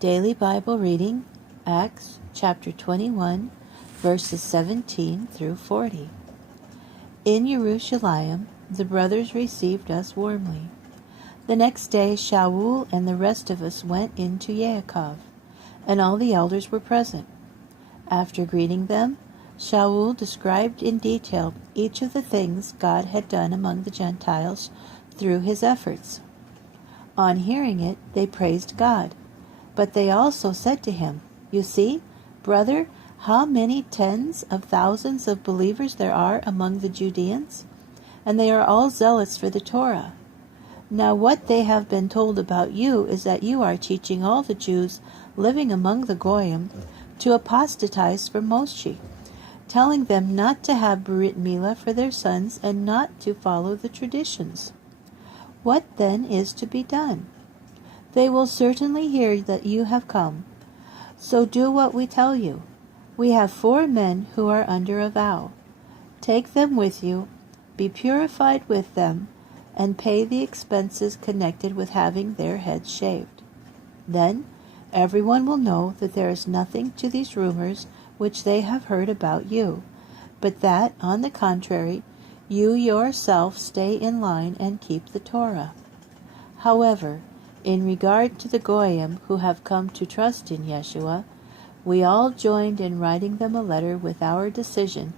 Daily Bible reading, Acts chapter 21, verses 17 through 40. In Jerusalem, the brothers received us warmly. The next day, Shaul and the rest of us went into Yaakov, and all the elders were present. After greeting them, Shaul described in detail each of the things God had done among the Gentiles through his efforts. On hearing it, they praised God. But they also said to him, "You see, brother, how many tens of thousands of believers there are among the Judeans, and they are all zealous for the Torah. Now what they have been told about you is that you are teaching all the Jews living among the Goyim to apostatize from Moshe, telling them not to have Brit Milah for their sons and not to follow the traditions. What then is to be done? They will certainly hear that you have come. So do what we tell you. We have 4 men who are under a vow. Take them with you, be purified with them, and pay the expenses connected with having their heads shaved. Then everyone will know that there is nothing to these rumors which they have heard about you, but that, on the contrary, you yourself stay in line and keep the Torah. However, in regard to the Goyim who have come to trust in Yeshua, we all joined in writing them a letter with our decision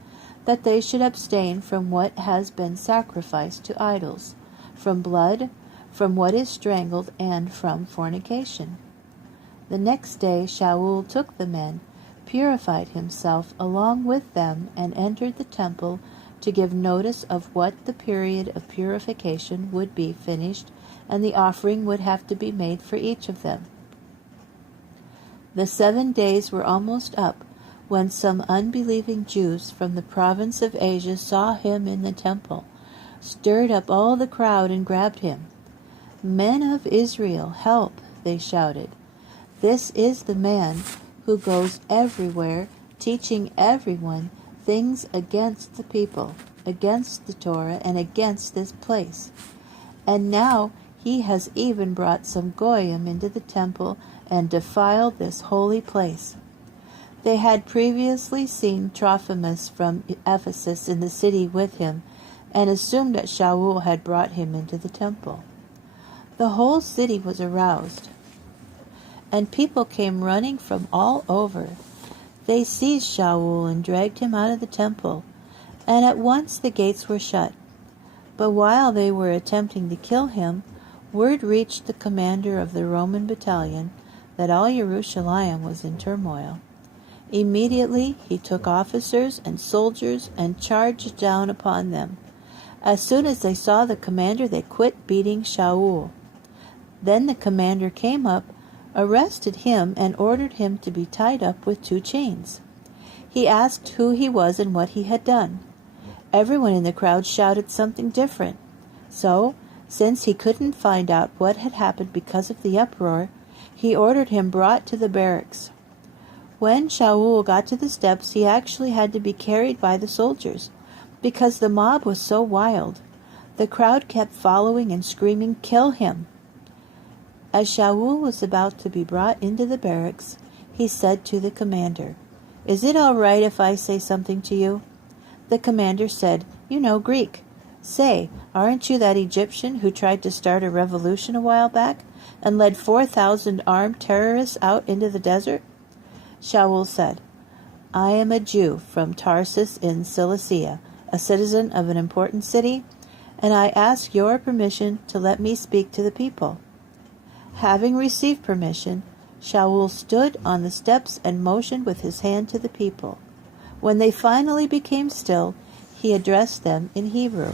that they should abstain from what has been sacrificed to idols, from blood, from what is strangled, and from fornication." The next day Shaul took the men, purified himself along with them, and entered the temple to give notice of what the period of purification would be finished, and the offering would have to be made for each of them. The 7 days were almost up when some unbelieving Jews from the province of Asia saw him in the temple, stirred up all the crowd, and grabbed him. "Men of Israel, help!" they shouted. "This is the man who goes everywhere teaching everyone things against the people, against the Torah, and against this place. And now he has even brought some Goyim into the temple and defiled this holy place." They had previously seen Trophimus from Ephesus in the city with him, and assumed that Shaul had brought him into the temple. The whole city was aroused, and people came running from all over. They seized Shaul and dragged him out of the temple, and at once the gates were shut. But while they were attempting to kill him, word reached the commander of the Roman battalion that all Jerusalem was in turmoil. Immediately he took officers and soldiers and charged down upon them. As soon as they saw the commander, they quit beating Shaul. Then the commander came up, arrested him, and ordered him to be tied up with 2 chains. He asked who he was and what he had done. Everyone in the crowd shouted something different. So, since he couldn't find out what had happened because of the uproar, he ordered him brought to the barracks. When Shaul got to the steps, he actually had to be carried by the soldiers, because the mob was so wild. The crowd kept following and screaming, "Kill him!" As Shaul was about to be brought into the barracks, he said to the commander, "Is it all right if I say something to you?" The commander said, "You know Greek. Say, aren't you that Egyptian who tried to start a revolution a while back and led 4,000 armed terrorists out into the desert?" Shaul said, "I am a Jew from Tarsus in Cilicia, a citizen of an important city, and I ask your permission to let me speak to the people." Having received permission, Shaul stood on the steps and motioned with his hand to the people. When they finally became still, he addressed them in Hebrew.